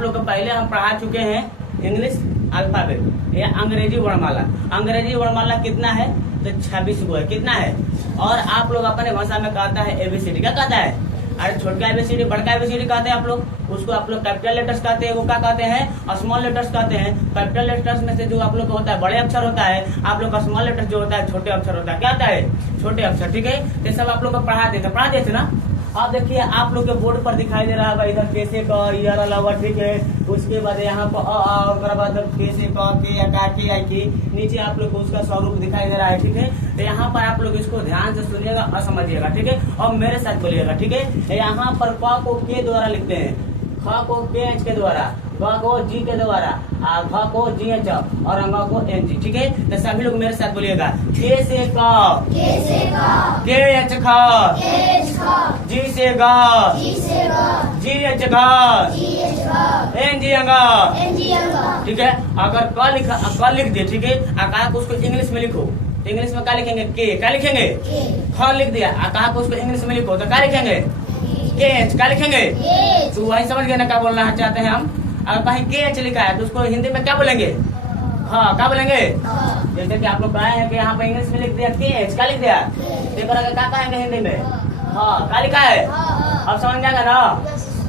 आप लोग को पहले हम पढ़ा चुके हैं इंग्लिश अल्फाबेट या अंग्रेजी वर्णमाला। अंग्रेजी वर्णमाला कितना है तो 26 गो है। कितना है? और आप लोग अपने भाषा में कहता है एबीसीडी। क्या कहता है? अरे छोटका एबीसीडी बड़का एबीसीडी कहते हैं आप लोग। उसको आप लोग कैपिटल लेटर्स कहते हैं, वो क्या कहते हैं स्मॉल लेटर्स कहते हैं। कैपिटल लेटर्स में से जो आप लोग को होता है बड़े अक्षर होता है, आप लोग का स्मॉल लेटर्स जो होता है छोटे अक्षर होता है। क्या होता है? छोटे अक्षर। ठीक है, ये सब आप लोग को पढ़ा देते थे ना। अब देखिए आप लोग के बोर्ड पर दिखाई दे रहा है इधर कैसे का यार लवर। ठीक है, उसके बाद यहाँ पर बाद कैसे का के आई की नीचे आप लोग को उसका स्वरूप दिखाई दे रहा है। ठीक है, तो यहाँ पर आप लोग इसको ध्यान से सुनिएगा और समझिएगा। ठीक है, और मेरे साथ बोलिएगा। ठीक है, यहाँ पर क को के द्वारा लिखते हैं, ख को के एच के द्वारा, ग को जी के द्वारा, घ को जी एच और अंग को एन जी। ठीक है, तो सभी लोग मेरे साथ बोलिएगा। के से क, के एच ख, जी से ग, जी एच घ, एन जी अंग। ठीक है, अगर क लिख दिए, ठीक है, कहा उसको इंग्लिश में लिखो। इंग्लिश में क्या लिखेंगे? के। क्या लिखेंगे? ख लिख दिया, कहा उसको इंग्लिश में लिखो तो क्या लिखेंगे? के एच। क्या लिखेंगे? तो वही समझ गए ना क्या बोलना चाहते हैं हम। अगर कहीं के एच लिखा है तो उसको हिंदी में क्या बोलेंगे? हाँ, क्या बोलेंगे? जैसे कि आप लोग कहे हैं कि यहाँ पर इंग्लिश में लिख दिया के एच। क्या लिख दिया? पेपर क्या कहेंगे हिंदी में? हाँ, क्या लिखा है? अब समझ जाएगा ना।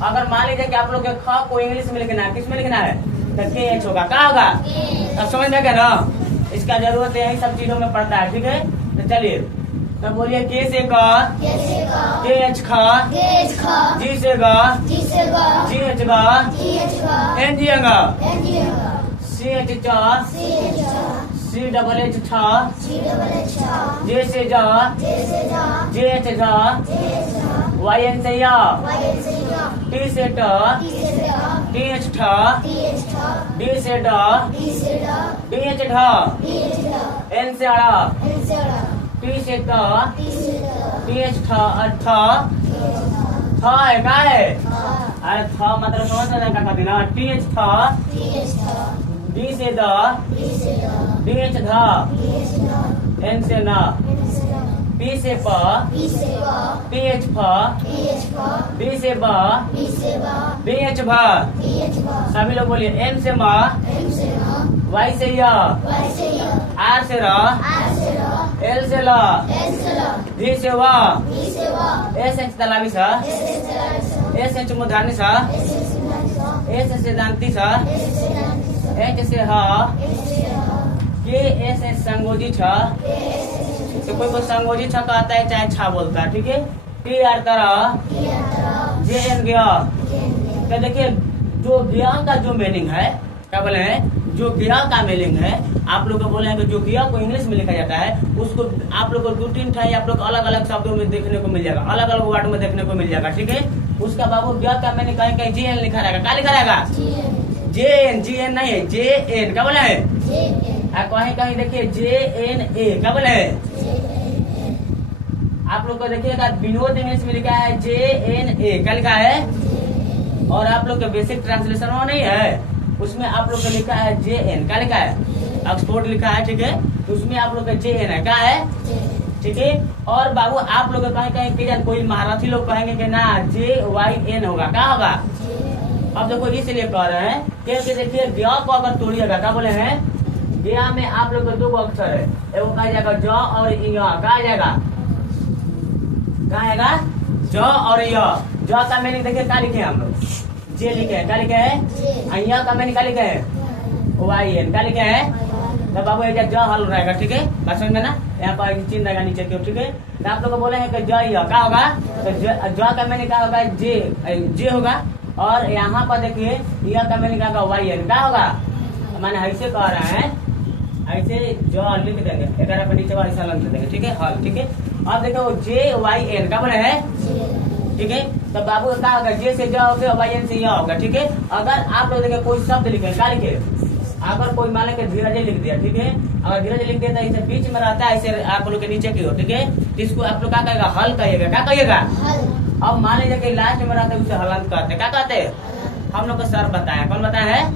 अगर मान लीजिए कि आप लोग के ख को इंग्लिश में लिखना है, किस में लिखना है? तो के एच होगा। क्या होगा? अब समझ जाएगा ना। इसका जरूरत यही सब चीजों में पड़ता है। ठीक है, तो चलिए तो बोलिए। के से क, के एच ख, जी से ग, जी एच ग, एन जी अंग, सी एच च, सी डबल एच छ, जे से ज, जे एच झ, वाई एन से या, टी से ट, टी एच ठ, डी से ड, डी एच ढ, एन से अड़ा, टी से ट, टी एच ठ है। क्या है? अरे थ मतलब समझ में क्या कहती ना। टी एच ठ, डी से द, डी एच ध, एन से न, पी से प, पी एच फ, बी से ब, बी एच भ। सभी लोग बोलिए। एम से म, वाई से य, आर से र, एल से ल, वी से व, एस एच तलावी सा, एस एच मुधानी सा, एस से दांती सा, एच से ह, के एस एच संगोजी छ। तो कोई संगोजी छ कहता है चाहे छा बोलता है। ठीक है, टी आर तरह, जे एन गया। तो देखिए जो गया का जो मीनिंग है, क्या बोले हैं? जो गया का मीनिंग है आप लोग को बोले हैं कि जो गया को इंग्लिश में लिखा जाता है उसको आप लोग को 2-3 ठाई आप लोग अलग अलग शब्दों में देखने को मिल जाएगा, अलग अलग वर्ड में देखने को मिल जाएगा। ठीक है, उसका बाबू गया का मैंने कहीं कहीं जे एन लिखा रहेगा। क्या लिखा रहेगा? जे एन। जी एन नहीं है, जे एन। क्या बोले है? कहीं कहीं देखिए जे एन ए। क्या बोले है? आप लोग को देखिएगा विनोद इंग्लिश में लिखा है जे एन ए। क्या लिखा है? और आप लोग का बेसिक ट्रांसलेशन वो नहीं है, उसमें आप लोग का लिखा है जे एन। क्या लिखा है? ऑक्सफोर्ड लिखा है। ठीक है, तो उसमें आप लोग का जे एन है। क्या है? ठीक है, और बाबू आप लोग कहीं कहीं कोई महाराठी लोग कहेंगे कि ना जे वाई एन होगा। क्या होगा? अब देखो इसलिए कह रहे हैं क्योंकि देखिए गया को अगर तोड़िएगा, क्या बोले हैं? गया में आप लोग को 2 अक्षर है, एगो कहा जाएगा ज और इया। क्या आ जाएगा? क्या आएगा? ज और य। ज का मीनिंग देखिए क्या लिखे हम लोग? जे लिखे हैं। क्या लिखे हैं? य का मीनिंग क्या लिखे हैं? Y N. क्या लिखे हैं? तो बाबू ये ज हल रहेगा। ठीक है, बात समझ में ना। यहाँ पर चिन्ह रहेगा नीचे की ओर। ठीक है, तो आप लोग को बोले हैं कि ज य। क्या होगा? तो ज का मीनिंग क्या होगा? जे होगा। और यहाँ पर देखिए य का मीनिंग क्या होगा? Y N. क्या होगा? मैंने ऐसे कह रहे हैं, ऐसे जो लिख देंगे 11 पर नीचे वाला ऐसा लिख देंगे। ठीक है, हल। ठीक है, अब देखो जे वाई एन। क्या बोले है? ठीक है, तो बाबू क्या होगा? जे से ज होगा, वाई एन से य होगा। ठीक है, अगर आप लोग देखे कोई शब्द लिखे, क्या लिखे? अगर कोई मान के धीरज लिख दिया। ठीक है, अगर धीरज लिख दिया तो इसे बीच में रहता है, ऐसे आप लोग के नीचे की हो। ठीक है, इसको आप लोग क्या कहेगा? हल कहिएगा। क्या कहिएगा? अब मान लीजिए कि लास्ट में रहता है उसे हलन कहते। क्या कहते? हम लोग को सर बताया। कौन बताया है?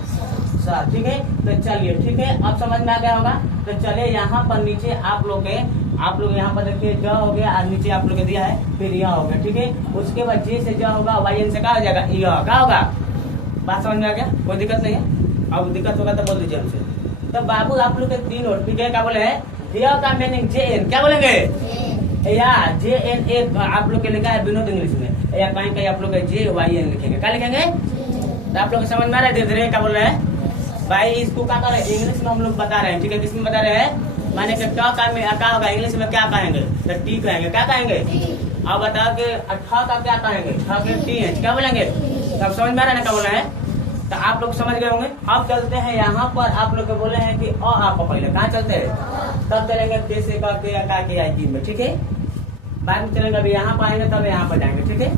सर। ठीक है, तो चलिए। ठीक है, अब समझ में आ गया होगा। तो चलिए यहाँ पर नीचे आप लोग यहाँ पर देखिए ज हो गया और नीचे आप लोग दिया है फिर यह हो गया। ठीक है, उसके बाद जे से ज होगा, वाई एन से क्या हो जाएगा? य। क्या होगा? बात समझ में आ गया? कोई दिक्कत नहीं है? अब दिक्कत होगा तो बोल दीजिए हमसे। तो बाबू आप लोग के 3 वर्ड ठीक है, क्या बोले हैं? हियर का मीनिंग JN, क्या बोलेंगे? या JNA आप लोग के लिखा है विनोद इंग्लिश में, या कहीं कहीं आप लोग JYN लिखेंगे, क्या लिखेंगे? तो आप लोग को समझ में आ रहा है धीरे धीरे क्या बोल रहे हैं भाई? इसको क्या कर रहे हैं इंग्लिश में हम लोग बता रहे हैं, ठीक है? किसमें बता रहे हैं? माने कि क्या होगा इंग्लिश में, क्या कहेंगे? तो टी कहेंगे, क्या कहेंगे? अब बताओ कि ठ का क्या कहेंगे? ठ के टी है, क्या बोलेंगे? तब समझ में आ रहा है ना क्या बोल रहे हैं? तो आप लोग समझ गए होंगे। अब चलते हैं यहाँ पर, आप लोग को बोले हैं कि आपको पहले कहाँ चलते हैं, तब चलेंगे कैसे का के आई में, ठीक है? बाद में चलेंगे, अभी यहाँ पर आएंगे तब यहाँ पर जाएंगे, ठीक है?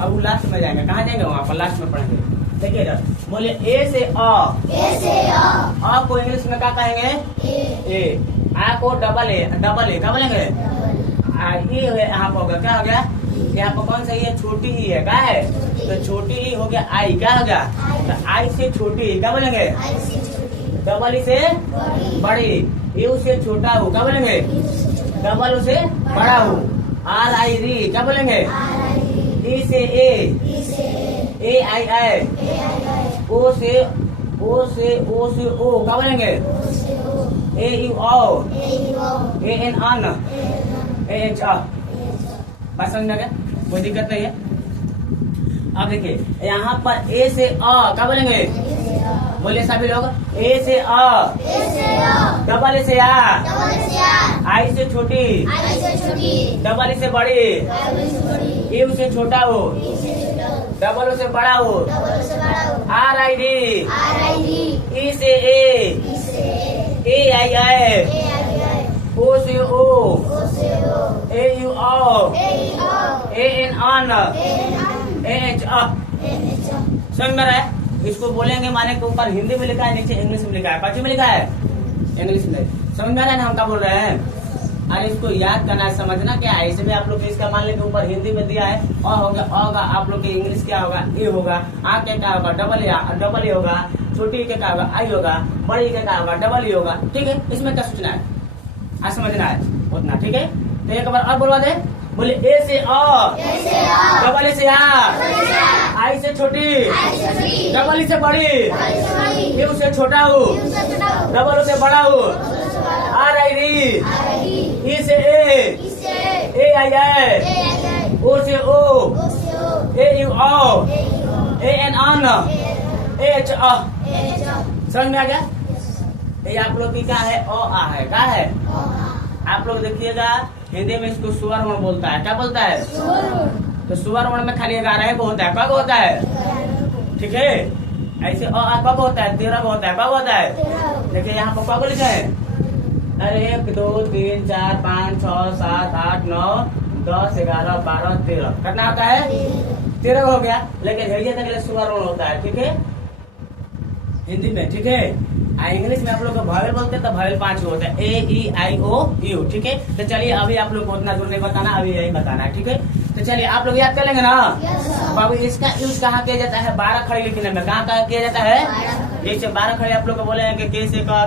अब वो लास्ट में जाएंगे, कहाँ जाएंगे? वहाँ पर लास्ट में पढ़ेंगे। देखिए बोले ए से अ को इंग्लिश में क्या कहेंगे? ए। आ को डबल ए क्या बोलेंगे? ये यहाँ पर होगा, क्या हो गया? यहाँ पर कौन सा है? छोटी ही है, क्या है? तो छोटी ही हो गया आई, क्या हो गया? तो आई से छोटी, क्या बोलेंगे? डबल ई से बड़ी, यू से छोटा हो, क्या बोलेंगे? डबल से बड़ा हो, RI री, क्या बोलेंगे? ई से ए आई ओ से ओ, क्या बोलेंगे? AU AN AN AH बात समझ में आ गया? कोई दिक्कत नहीं है। अब देखिए यहाँ पर ए से क्या बोलेंगे? बोले सभी लोग ए से डबल ए से आई से छोटी, डबल ई से बड़ी, यू से छोटा हो, डबल ओ से बड़ा हो, RI डी, ई से ए आई ओ से ओ, AU AN AH। समझ में रहा है? इसको बोलेंगे माने के ऊपर हिंदी में लिखा है, नीचे इंग्लिश में लिखा है। कौन में लिखा है? इंग्लिश में। समझ में आ रहा है ना हम क्या बोल रहे हैं? अरे इसको याद करना है, समझना क्या है इसमें। आप लोग इसका मान लेंगे ऊपर हिंदी में दिया है होगा आप लोग के इंग्लिश क्या होगा? ए होगा। आ के क्या होगा? डबल ए होगा। छोटी के क्या होगा? आई होगा। बड़ी के क्या होगा? डबल ई होगा, ठीक है? इसमें क्या सोचना है, आज समझना है उतना, ठीक है? तो एक बार और बोलवा दे, बोले ए से डबल ए से आई से छोटी, डबल ई से बड़ी, यू से छोटा हो, डबल ओ से बड़ा हो, RI री, ई से ए आई ओ से ओ, AU AN AH। समझ में आ गया? ये आप लोग की क्या है? आ है, क्या है? आप लोग देखिएगा हिंदी में इसको सुअर वर्ण बोलता है, क्या बोलता है? तो सुअर वर्ण में खाली 11 को होता है, कब होता है? ठीक है? ऐसे कब होता है? 13 को होता है, कब होता है? देखिए यहाँ पर कब लिखा है? अरे 1 2 3 4 5 6 7 8 9 10 11 12 13 कितना होता है? 13 हो गया। लेकिन धैर्य तक सुअर वर्ण होता है, ठीक है? हिंदी में, ठीक है? इंग्लिश में आप लोग भावेल बोलते हैं तो भावेल 5 होता है, AEIOU, ठीक है? तो चलिए अभी आप लोग को उतना दूर नहीं बताना, अभी यही बताना है, ठीक है? तो चलिए आप लोग याद कर लेंगे ना? बाबू इसका यूज कहाँ किया जाता है? 12 खड़ी लिखने में कहाँ किया जाता है? जैसे 12 खड़ी आप लोग को बोले हैं कि कैसे का